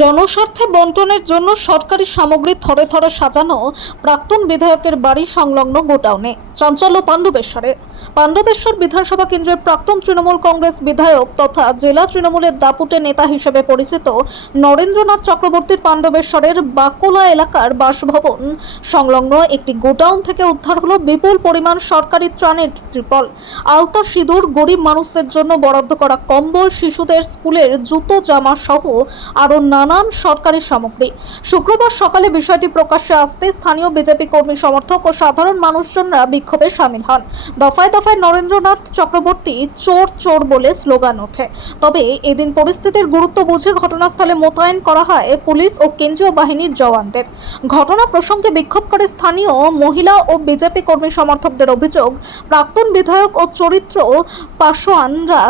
জনস্বার্থে বন্টনের জন্য সরকারি সামগ্রী থরে থরে সাজানো প্রাক্তন বিধায়কের বাড়ি সংলগ্ন গোডাউনে চাঞ্চল্য পাণ্ডবেশ্বর বিধানসভা কেন্দ্রের প্রাক্তন তৃণমূল কংগ্রেস বিধায়ক তথা জেলা তৃণমূলের দাপুটে নেতা হিসেবে পরিচিত নরেন্দ্রনাথ চক্রবর্তীর পাণ্ডবেশ্বরের বাকোলা এলাকার বাসভবন সংলগ্ন একটি গোডাউন থেকে উদ্ধার হলো বিপুল পরিমাণ সরকারি ত্রাণের ত্রিপল, আলতা সিঁদুর, গরিব মানুষদের জন্য বরাদ্দ করা কম্বল, শিশুদের স্কুলের জুতো জামা সহ আরও নানান সরকারি সামগ্রী। শুক্রবার সকালে বিষয়টি প্রকাশ্যে আসতে স্থানীয় বিজেপি কর্মী সমর্থক ও সাধারণ মানুষজনরা বিক্ষোভে সামিল হন। দফায় দফায় নরেন্দ্রনাথ চক্রবর্তী চোর চোর বলে স্লোগান ওঠে। তবে এদিন পরিস্থিতির গুরুত্ব বুঝে ঘটনাস্থলে মোতায়েন করা হয় পুলিশ ও কেন্দ্রীয় বাহিনীর জওয়ানদের। ঘটনা প্রসঙ্গে বিক্ষোভ করে স্থানীয় মহিলা ও বিজেপি কর্মী সমর্থকদের অভিযোগ, প্রাক্তন বিধায়ক ও চরিত্র পাসোয়ানরা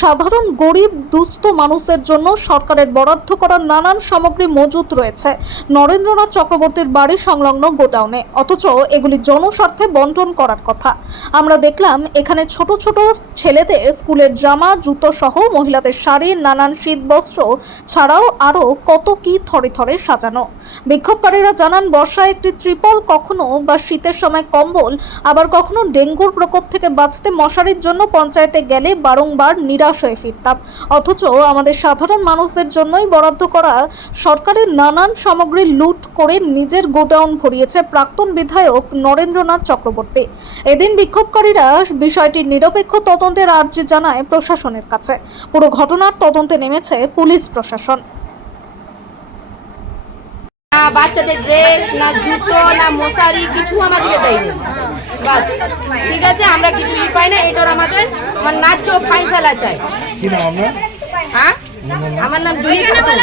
সাধারণ গরিব দুস্থ মানুষদের জন্য সরকারের বরাদ্দ করা নানান সামগ্রী মজুত রয়েছে নরেন্দ্রনাথ চক্রবর্তীর বাড়ি সংলগ্ন গোডাউনে, অথচ এগুলি জনস্বার্থে বন্টন করার কথা। আমরা দেখলাম এখানে ছোট ছোট ছেলেদের স্কুলের জামা, জুতো সহ মহিলাদের শাড়ি, নানান শীতবস্ত্র ছাড়াও আরও কত কি থরে থরে সাজানো। বিক্ষোভকারীরা জানান, বর্ষায় একটি ত্রিপল, কখনো বা শীতের সময় কম্বল, আবার কখনো ডেঙ্গুর প্রকোপ থেকে বাঁচতে মশারির জন্য পঞ্চায়েতে গেলে বারংবার নিরাশ হয়ে ফিরতাম, অথচ আমাদের সাধারণ মানুষদের জন্যই বরাদ্দ করা সরকারের নানান সামগ্রী লুট করে নিজের গোডাউন ভরিয়েছে প্রাক্তন বিধায়ক নরেন্দ্রনাথ চক্রবর্তী। এদিন বিক্ষোভকারীরা বিষয়টির নিরপেক্ষ তদন্তের আর্জি জানায় প্রশাসনের কাছে। পুরো ঘটনার তদন্তে নেমেছে পুলিশ প্রশাসন। না বাচ্চাদের ড্রেস, না জুতো, না মশারি, কিছু আমাদেরকে দেয়নি। বাস ঠিক আছে, আমরা কিছুই পাই না। এটার আমাদের ন্যায্য ফাইসালা চাই। হ্যাঁ, আমার নাম জুলি খাতুন।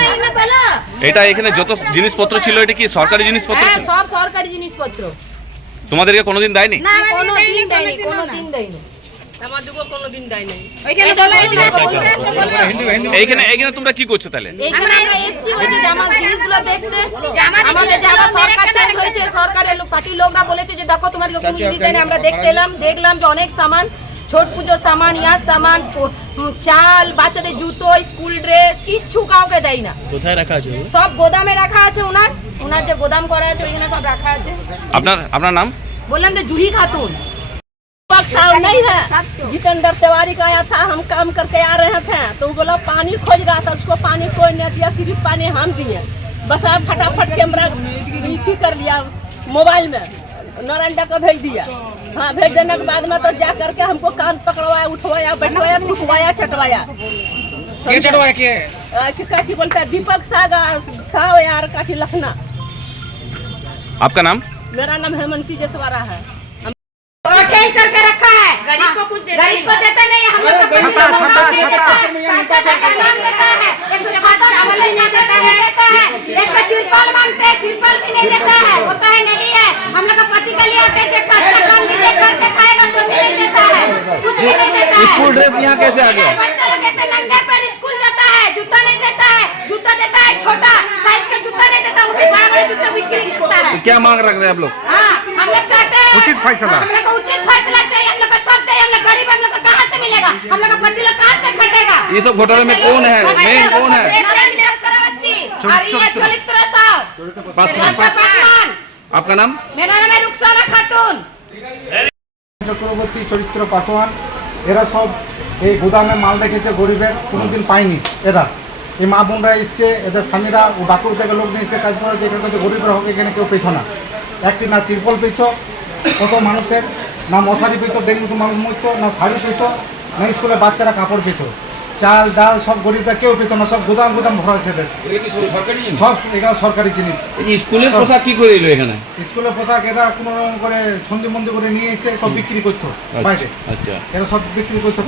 এটা এখানে যত জিনিসপত্র ছিল এটা কি সরকারি জিনিসপত্র? হ্যাঁ, সব সরকারি জিনিসপত্র। তোমাদেরকে কোনোদিন দেয়নি? কোনোদিন দেয়নি, কোনোদিন দেয়নি। এইখানে তোমরা কি করছো তাহলে? এইখানে আমরা এসেছি ওই যে জামা জিনিসগুলো দেখতে। আমাদের জামা সরকার চেঞ্জ হয়েছে, সরকারের পার্টির লোকরা বলেছে যে দেখো তোমাদেরকে কোন জিনিস দেয়নি। আমরা দেখতে এলাম, দেখলাম যে অনেক সামান, ছোট পুজোর সামান, ইয়ার সামান, চাল, বাচ্চাদের জুতো, স্কুল ড্রেস, কিচ্ছু কাউকে দেয় না। কোথায় রাখা আছে? সব গোদামে রাখা আছে। ওনার যে গোদাম করা আছে ওইখানে সব রাখা আছে। আপনার নাম? বললাম যে জুহি খাতুন। नहीं है, जितेंद्र तिवारी का आया था, हम काम करके आ रहे थे तो वो बोला पानी खोज रहा था, उसको पानी कोई नहीं दिया, सिर्फ पानी हम दिए। बस आप फटाफट कैमरा कर लिया मोबाइल में, नारायणा को भेज दिया। हाँ, भेज देने के बाद में तो जा करके हमको कान पकड़वाया, उठवाया, बैठवाया, टुकवाया, चटवाया। क्या चटवाया? काची बोलता है दीपक साव यार, काची लखना। आपका नाम? मेरा नाम हेमंती जसवारा है। करके रखा है, गरीब को कुछ देता, गरीब को देता नहीं है। हम लोग को पैसा देकर नाम देता है, एक तो छाता चावल नहीं देता है, एक तो तिरपाल मांगते हैं, तिरपाल भी नहीं देता है, होता है नहीं है। हम लोग का पति के लिए आते हैं, अच्छा काम दीजिए, करके खाएगा तो भी नहीं देता है, कुछ भी नहीं देता है। स्कूल ड्रेस यहाँ कैसे आ गया? बच्चा लोग कैसे नंगे पैर स्कूल जाता है, जूता नहीं देता है, जूता देता है छोटा साइज का जूता नहीं देता, वो भी बड़ा जूता बिक्री करता है। क्या मांग रख रहे हैं आप लोग? हाँ, हम लोग चाहते हैं उचित फैसला। हम लोग को उचित फैसला चाहिए, हम लोग को सब चाहिए। हम लोग गरीब, हम लोग को कहाँ से मिलेगा? हम लोग का पति लोग कहाँ से खटेगा? ये सब घोटाले में कौन है? मेन कौन है? नरेंद्र सरवती और ये चरित्र साहब पासवान। आपका नाम? मेरा नाम है रुखसाना खातून। চক্রবর্তী, চরিত্র পাসোয়ান, এরা সব এই গোদামে মাল রেখেছে, গরিবের কোনোদিন পায়নি। এরা এই মা বোনরা এসছে, এদের স্বামীরা ও বাঁকুড় থেকে লোক নিয়ে এসে কাজ করে, যেখানে কিন্তু গরিবের হক এখানে কেউ পেত না। একটি না তিরপল পেত কত মানুষের, না মশারি পেত, ডেঙ্গু মানুষ মরত, না শাড়ি পেত, না স্কুলে বাচ্চারা কাপড় পেত, চাল ডাল সব গরিবরা কেউ পেত না। সব গোদাম ভরা আছে দেশ, সব এগুলো সরকারি জিনিস। স্কুলের পোশাক কি করে এলো এখানে? স্কুলের পোশাক এরা কোনো রকম করে ছন্দি মন্দি করে নিয়ে এসে সব বিক্রি করতো বাইরে। আচ্ছা, এরা সব বিক্রি করতো।